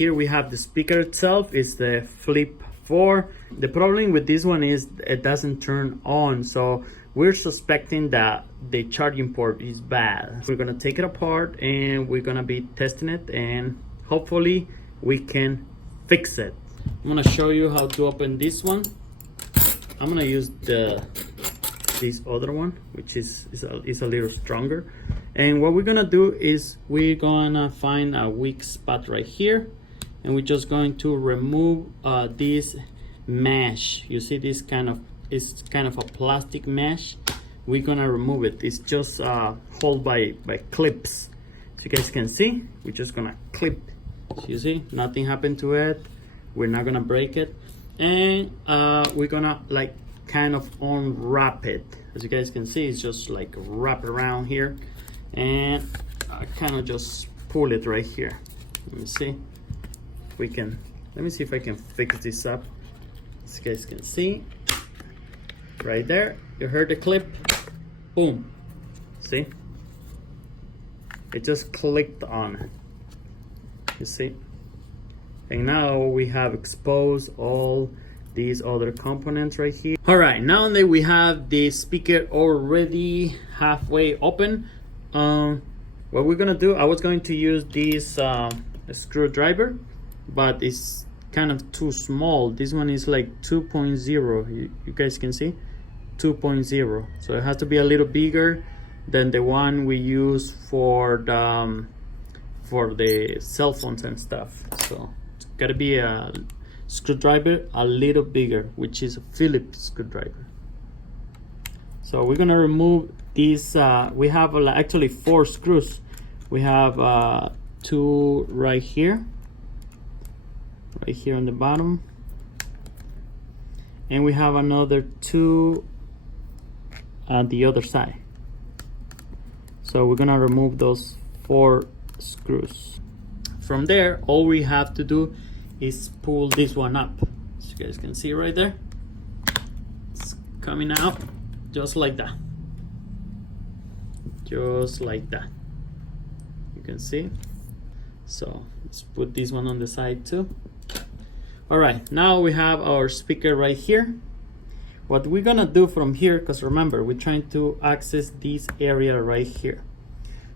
here we have the speaker itself. It's the Flip 4. The problem with this one is it doesn't turn on, so we're suspecting that the charging port is bad. We're gonna take it apart and we're gonna be testing it, and hopefully we can fix it. I'm gonna show you how to open this one. I'm gonna use this other one, which is a little stronger. And what we're gonna do is we're gonna find a weak spot right here, and we're just going to remove this mesh. You see this it's kind of a plastic mesh. We're gonna remove it. It's just held by clips. So you guys can see, we're just gonna clip. So you see, nothing happened to it. We're not gonna break it. And we're gonna like kind of unwrap it. As you guys can see, it's just like wrap around here, and I kind of just pull it right here. Let me see if I can fix this up. As you guys can see right there, you heard the clip, boom, see, it just clicked on it, you see. And now we have exposed all these other components right here. All right, now that we have the speaker already halfway open, what we're gonna do, I was going to use this screwdriver, but it's kind of too small. This one is like 2.0. You guys can see 2.0, so it has to be a little bigger than the one we use for the cell phones and stuff. So it's gotta be a screwdriver a little bigger, which is a Phillips screwdriver. So we're gonna remove these. We have actually 4 screws. We have 2 right here on the bottom, and we have another 2 on the other side. So we're gonna remove those 4 screws. From there, all we have to do is pull this one up. As you guys can see right there, it's coming out just like that. Just like that. You can see. So let's put this one on the side too. All right, now we have our speaker right here. What we're gonna do from here, because remember, we're trying to access this area right here.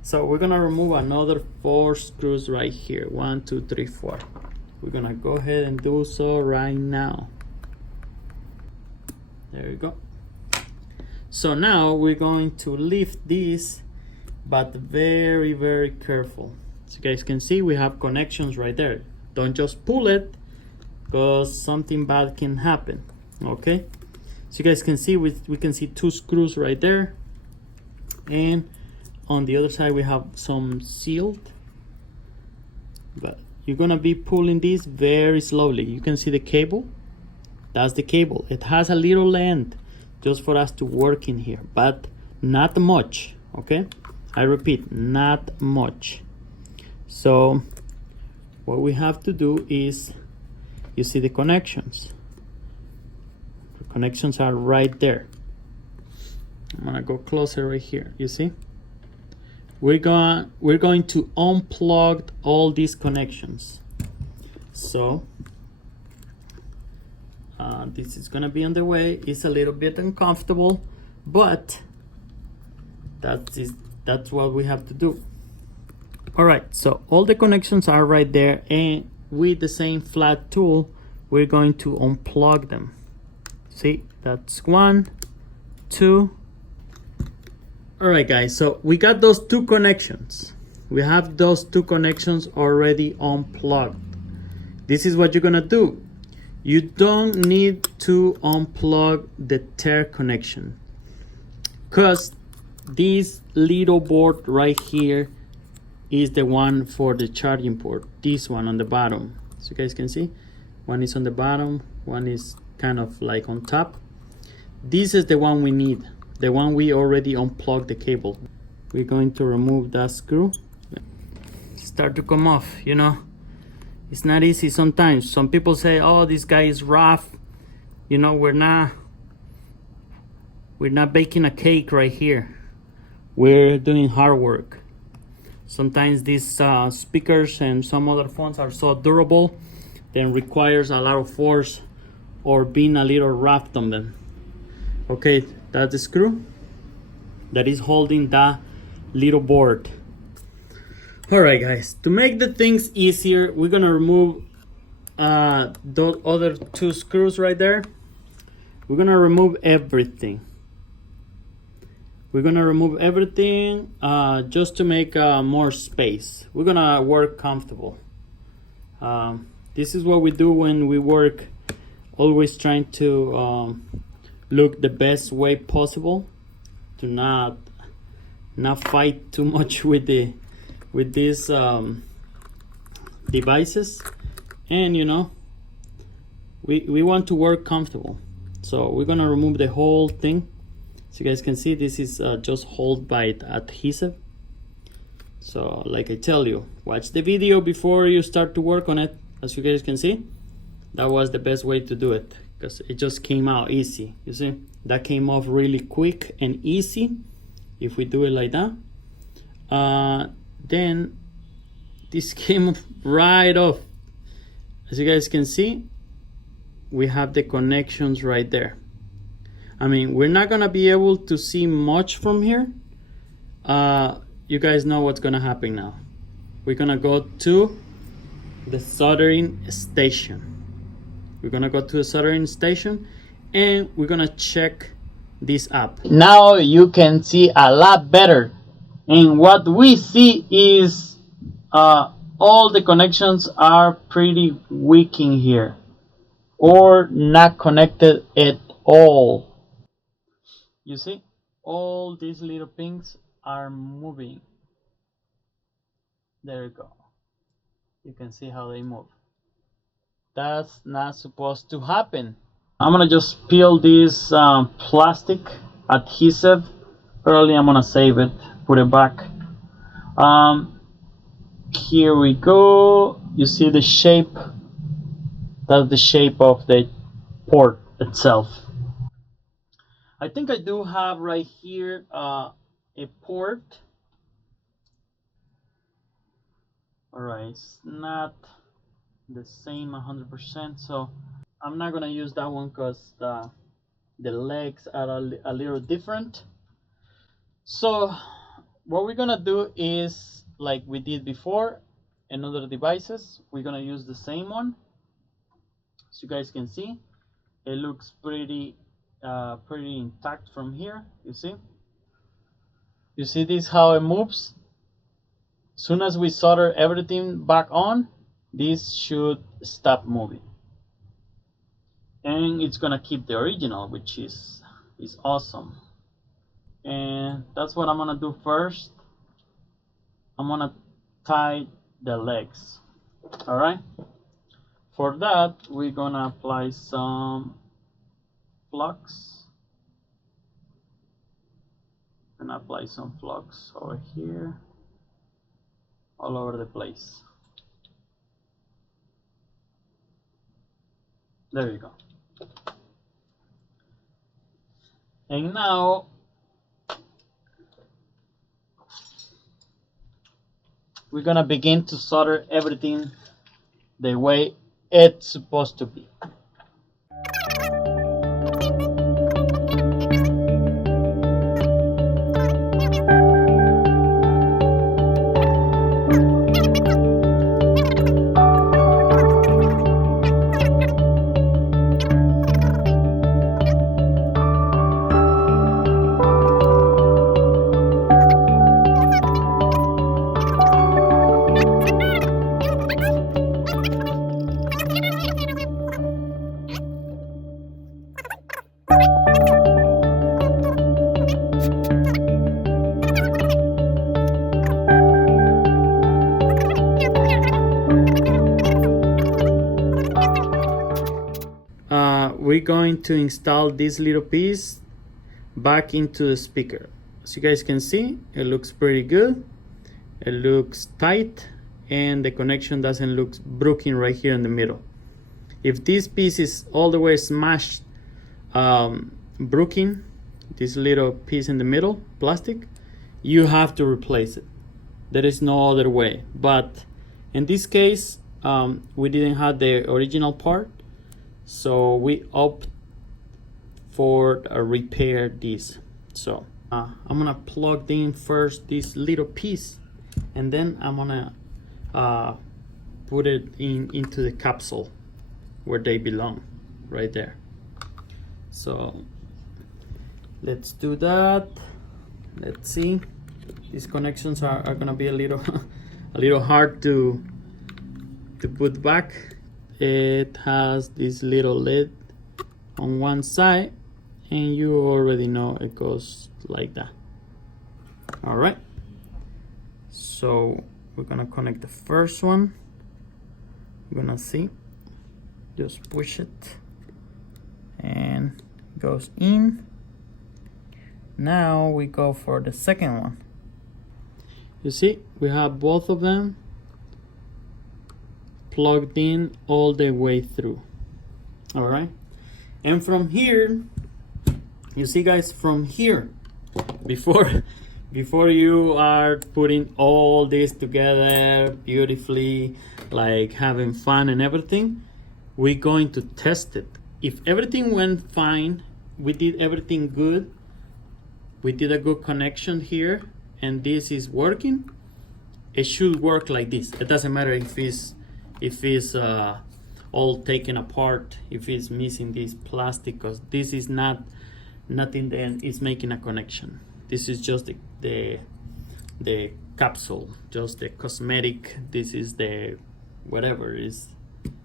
So we're gonna remove another 4 screws right here. 1, 2, 3, 4. We're gonna go ahead and do so right now. There you go. So now we're going to lift this, but very, very careful. So you guys can see we have connections right there. Don't just pull it, because something bad can happen. Okay, so you guys can see we can see 2 screws right there, and on the other side we have some sealed, but you're gonna be pulling this very slowly. You can see the cable. That's the cable. It has a little length just for us to work in here, but not much. Okay, I repeat, not much. So what we have to do is, you see the connections. The connections are right there. I'm gonna go closer right here. You see? We're going to unplug all these connections. So this is gonna be on the way. It's a little bit uncomfortable, but that's what we have to do. All right, so all the connections are right there, and with the same flat tool, we're going to unplug them. See, that's 1, 2. All right, guys, so we got those 2 connections. We have those 2 connections already unplugged. This is what you're gonna do. You don't need to unplug the third connection, because this little board right here is the one for the charging port. This one on the bottom. So you guys can see, one is on the bottom, one is kind of like on top. This is the one we need, the one we already unplugged the cable. We're going to remove that screw. Start to come off, you know. It's not easy sometimes. Some people say, oh, this guy is rough. You know, we're not baking a cake right here. We're doing hard work. Sometimes these speakers and some other phones are so durable, then requires a lot of force or being a little rough on them. Okay, that's the screw that is holding that little board. Alright guys, to make the things easier, we're gonna remove the other two screws right there. We're gonna remove everything. We're gonna remove everything just to make more space. We're gonna work comfortable. This is what we do when we work, always trying to look the best way possible, to not fight too much with these devices. And you know, we want to work comfortable, so we're gonna remove the whole thing. So you guys can see, this is just hold by adhesive. So like I tell you, watch the video before you start to work on it. As you guys can see, that was the best way to do it, because it just came out easy. You see, that came off really quick and easy if we do it like that. Then this came right off. As you guys can see, we have the connections right there. I mean, we're not gonna be able to see much from here. You guys know what's gonna happen now. We're gonna go to the soldering station. We're gonna go to the soldering station and we're gonna check this up. Now you can see a lot better. And what we see is all the connections are pretty weak in here, or not connected at all. You see, all these little pins are moving. There you go. You can see how they move. That's not supposed to happen. I'm gonna just peel this plastic adhesive. Probably I'm gonna save it, put it back. Here we go. You see the shape? That's the shape of the port itself. I think I do have right here a port. Alright, it's not the same 100%, so I'm not gonna use that one because the legs are a little different. So what we're gonna do is, like we did before in other devices, we're gonna use the same one. As you guys can see, it looks pretty intact from here. You see this, how it moves? As soon as we solder everything back on, this should stop moving, and it's gonna keep the original, which is awesome. And that's what I'm gonna do first. I'm gonna tie the legs. All right, for that we're gonna apply some flux. And apply some flux over here, all over the place. There you go. And now we're gonna begin to solder everything the way it's supposed to be. We're going to install this little piece back into the speaker. As you guys can see, it looks pretty good. It looks tight, and the connection doesn't look broken right here in the middle. If this piece is all the way smashed, broken, this little piece in the middle, plastic, you have to replace it. There is no other way. But in this case, we didn't have the original part, so we opt for repair this. So I'm gonna plug in first this little piece, and then I'm gonna put it into the capsule where they belong, right there. So let's do that. Let's see. These connections are gonna be a little a little hard to put back. It has this little lid on one side, and you already know it goes like that. All right, so we're gonna connect the first one. You're gonna see, just push it and it goes in. Now we go for the second one. You see, we have both of them plugged in all the way through. All right, and from here, you see guys, from here, before you are putting all this together beautifully, like having fun and everything, we're going to test it. If everything went fine, we did everything good, we did a good connection here, and this is working, it should work like this. It doesn't matter if it's all taken apart, if it's missing this plastic, because this is nothing that is making a connection. This is just the capsule, just the cosmetic. This is the whatever is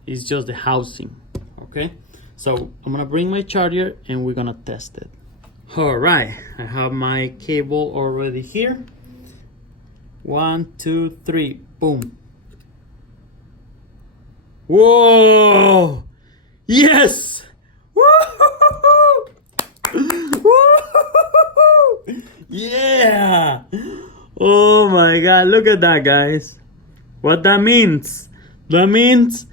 just the housing. Okay, so I'm gonna bring my charger and we're gonna test it. All right, I have my cable already here. 1, 2, 3, boom. Whoa! Yes! Woo-hoo-hoo-hoo! Woo-hoo-hoo-hoo! Yeah! Oh my God, look at that, guys. What that means? That means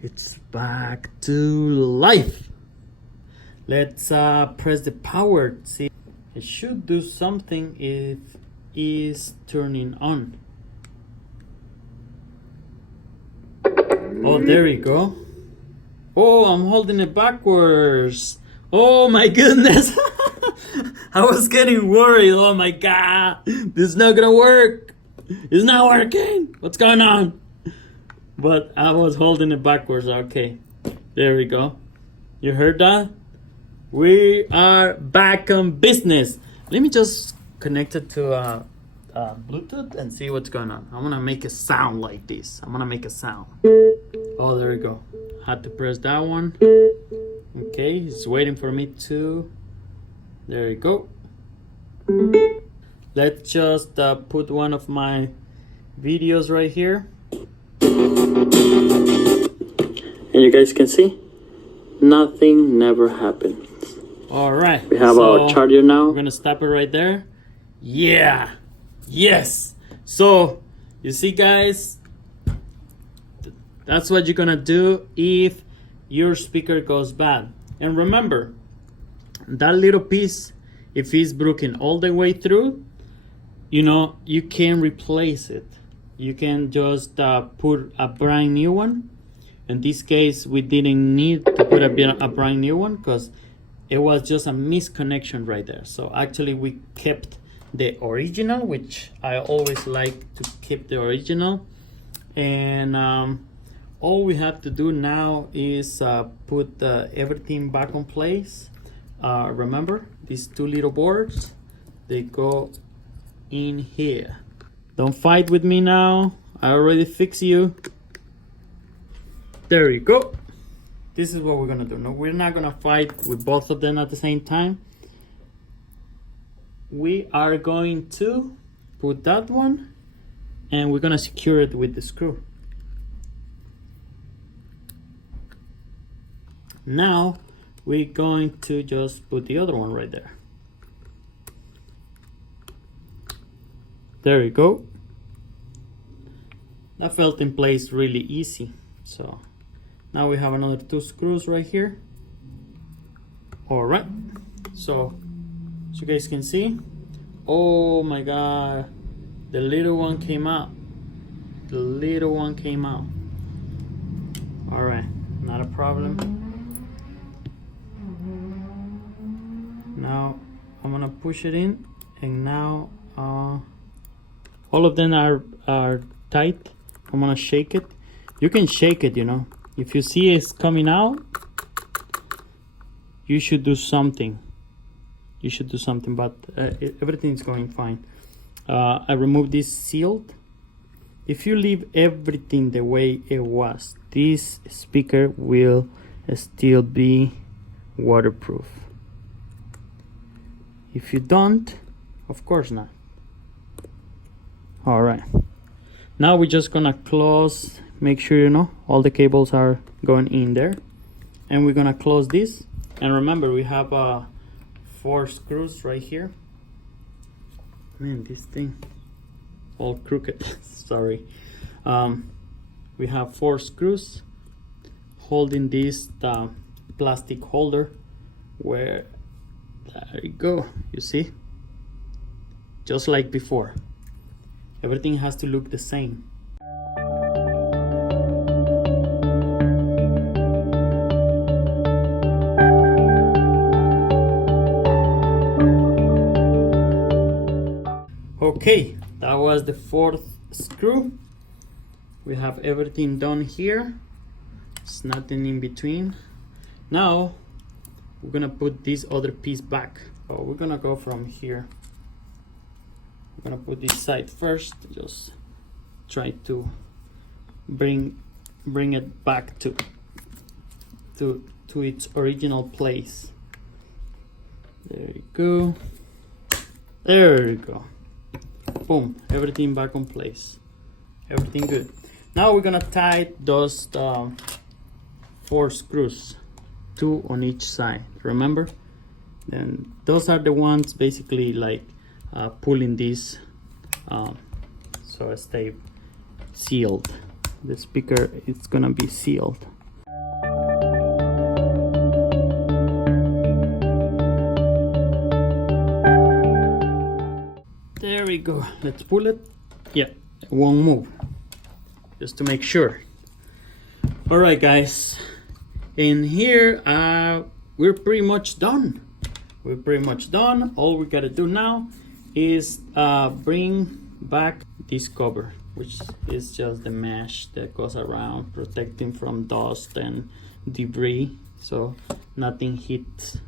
it's back to life. Let's press the power. See, it should do something if it's turning on. Oh, there you go. Oh, I'm holding it backwards. Oh my goodness. I was getting worried. Oh my God, this is not gonna work. It's not working. What's going on? But I was holding it backwards. Okay, there we go. You heard that? We are back on business. Let me just connect it to Bluetooth and see what's going on. I'm gonna make a sound like this. I'm gonna make a sound. Oh, there we go. Had to press that one. Okay, it's waiting for me to. There you go. Let's just put one of my videos right here. And you guys can see, nothing never happens. All right, we have our charger now. We're gonna stop it right there. Yeah, yes. So you see guys, that's what you're gonna do if your speaker goes bad. And remember, that little piece, if it's broken all the way through, you know, you can replace it. You can just put a brand new one. In this case, we didn't need to put a brand new one because it was just a misconnection right there. So actually we kept the original, which I always like to keep the original. And all we have to do now is put everything back on place. Remember, these two little boards, they go in here. Don't fight with me now. I already fixed you. There you go. This is what we're gonna do. No, we're not gonna fight with both of them at the same time. We are going to put that one and we're gonna secure it with the screw. Now we're going to just put the other one right there. There you go. That felt in place really easy. So now we have another 2 screws right here. All right, so as you guys can see, oh my God, The little one came out. The little one came out. All right, not a problem. Now I'm gonna push it in, and now all of them are tight. I'm gonna shake it. You can shake it, you know. If you see it's coming out, you should do something. You should do something, but everything's going fine. I removed this sealed. If you leave everything the way it was, this speaker will still be waterproof. If you don't, of course not. All right, now we're just gonna close, make sure you know all the cables are going in there, and we're gonna close this. And remember, we have 4 screws right here. Man, this thing all crooked. Sorry. We have 4 screws holding this plastic holder, where there you go, you see, just like before. Everything has to look the same. Okay, that was the 4th screw. We have everything done here. There's nothing in between. Now we're gonna put this other piece back. So we're gonna go from here. I'm gonna put this side first. Just try to bring it back to its original place. There you go. There you go. Boom, everything back on place. Everything good. Now we're gonna tie those 4 screws, 2 on each side. Remember? Then those are the ones basically like pulling this so it stay sealed. The speaker is gonna be sealed. There we go. Let's pull it. Yeah, it won't move. Just to make sure. All right, guys. In here, we're pretty much done. We're pretty much done. All we gotta do now is bring back this cover, which is just the mesh that goes around, protecting from dust and debris, so nothing hits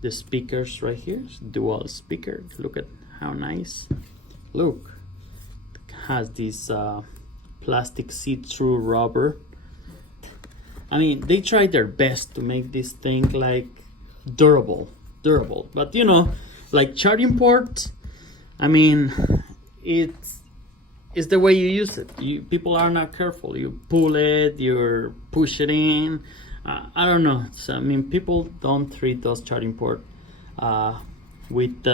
the speakers right here. It's dual speaker. Look at how nice. Look, it has this plastic see-through rubber. I mean, they tried their best to make this thing like durable, but you know, like charging ports, I mean, it's the way you use it. People are not careful. You pull it, you push it in. I don't know. So, I mean, people don't treat those charging ports with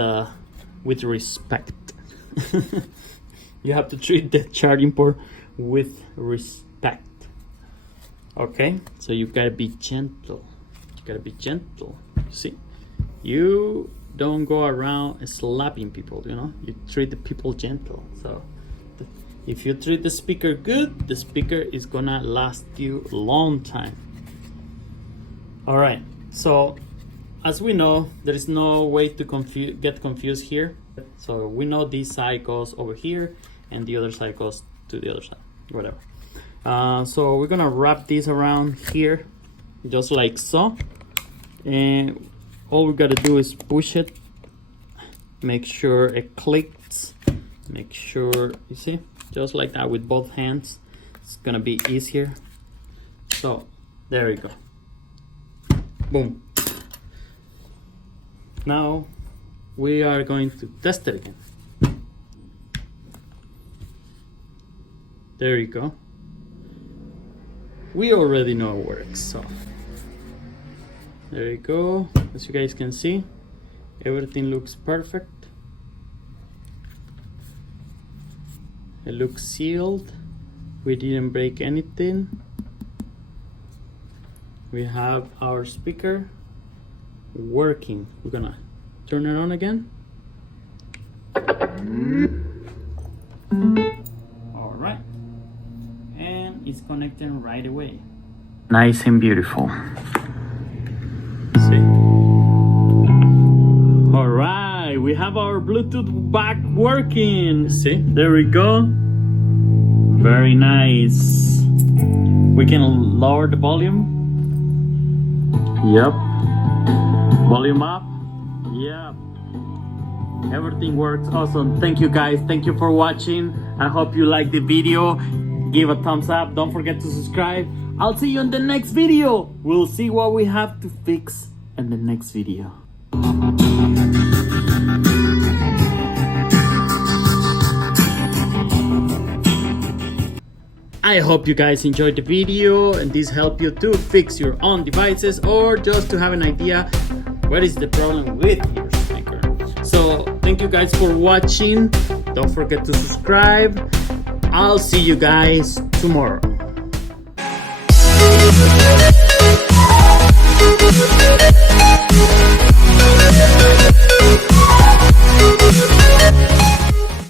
respect. You have to treat the charging port with respect. Okay, so you gotta be gentle. You gotta be gentle. See, you don't go around slapping people. You know, you treat the people gentle. So if you treat the speaker good, the speaker is gonna last you a long time. All right, so as we know, there is no way to get confused here. So we know this side goes over here and the other side goes to the other side, whatever. So we're gonna wrap this around here, just like so. And all we gotta do is push it, make sure it clicks, make sure, you see, just like that with both hands. It's gonna be easier. So there you go. Boom. Now we are going to test it again. There you go. We already know it works, so there you go. As you guys can see, everything looks perfect. It looks sealed. We didn't break anything. We have our speaker working. We're gonna turn it on again. All right, and it's connecting right away. Nice and beautiful. See? All right, we have our Bluetooth back working. See, there we go. Very nice. We can lower the volume. Yep. Volume up. Yep. Everything works awesome. Thank you guys. Thank you for watching. I hope you liked the video. Give a thumbs up. Don't forget to subscribe. I'll see you in the next video. We'll see what we have to fix in the next video. I hope you guys enjoyed the video and this helped you to fix your own devices or just to have an idea what is the problem with your speaker. So thank you guys for watching. Don't forget to subscribe. I'll see you guys tomorrow.